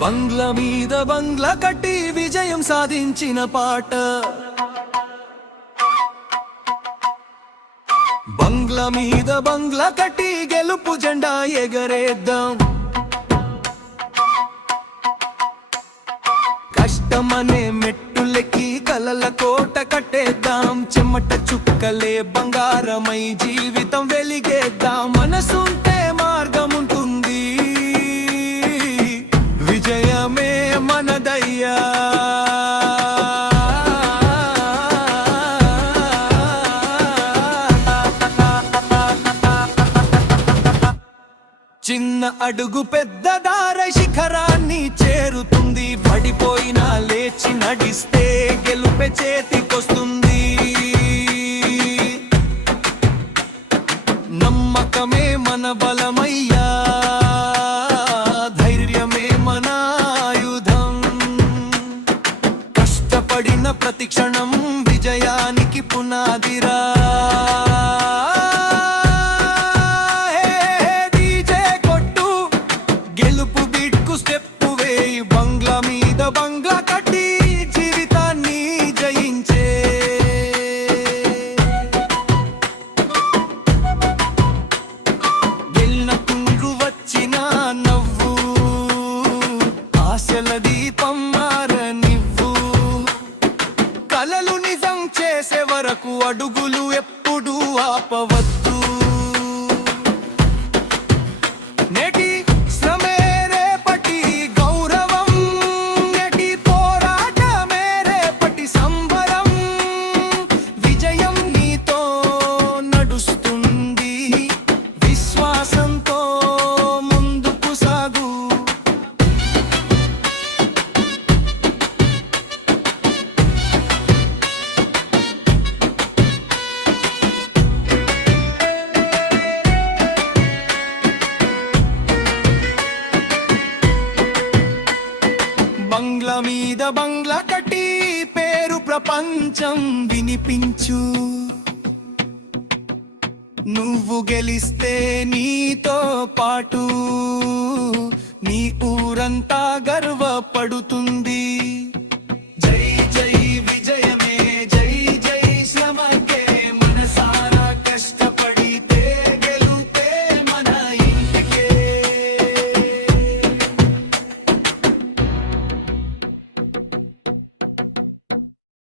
బంగ్లా మీద బంగ్లా కట్టి విజయం సాధించిన పాట. బంగ్లా మీద బంగ్లా కట్టి గెలుపు జెండా ఎగరేద్దాం. కష్టమనే మెట్టులెక్కి కలల కోట కట్టేద్దాం. చెమట చుక్కలే బంగారమై జీవితం వెలిగేద్దాం. మనసుంటే మార్గం ఉంటుంది, విజయమే మనదయ్యా. చిన్న అడుగు పెద్ద దారి శిఖరాన్ని చేరుతుంది. పడిపోయినా లేచి నడిస్తే గెలుపే చేతికొస్తుంది. నమ్మకమే మన బలమయ్యా, ధైర్యమే మన ఆయుధం. కష్టపడిన ప్రతి క్షణం విజయానికి పునాదిరా. దీపం మారనివ్వు, కలలు నిజం చేసే వరకు అడుగులు ఎప్పుడు ఆపవద్దు. నేటి శ్రమే రేపటి గౌరవం, నేటి పోరాటమే రేపటి సంబరం. విజయం నీతో నడుస్తుంది, విశ్వాసంతో ముందుకు సాగు. బంగ్లా మీద బంగ్లా కట్టి పేరు ప్రపంచం వినిపించు. నువ్వు గెలిస్తే నీతో పాటు నీ ఊరంతా గర్వపడుతుంది.